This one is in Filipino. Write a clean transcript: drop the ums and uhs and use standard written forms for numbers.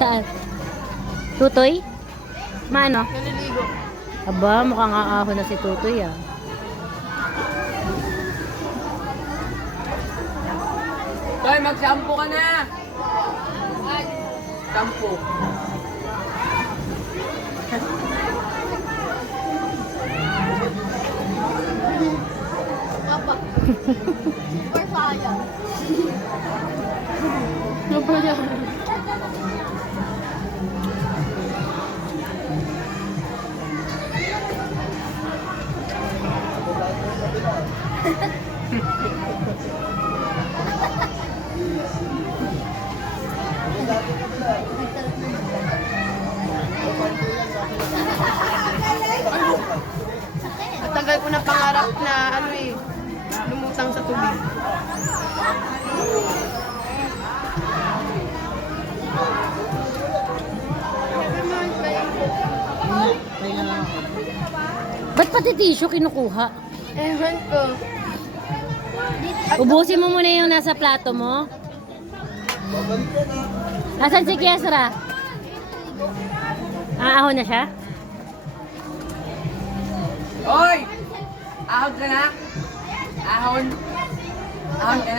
Saan? Tutoy? Maano? Naliligo. Aba, mukhang aaho na si Tutoy ah. Toy, mag-shampoo ka na! Shampoo. Apa? Or sayang? Ano ba yan? Ang tagal ko na pangarap na lumutang sa tubig. Ba't pati tissue kinukuha? Ewan ko. Ubusin mo muna yung nasa plato mo. Asan si Kiesra? Aaho na siya? Hoy! Ahon ka na? Ahon? Ahon ka na?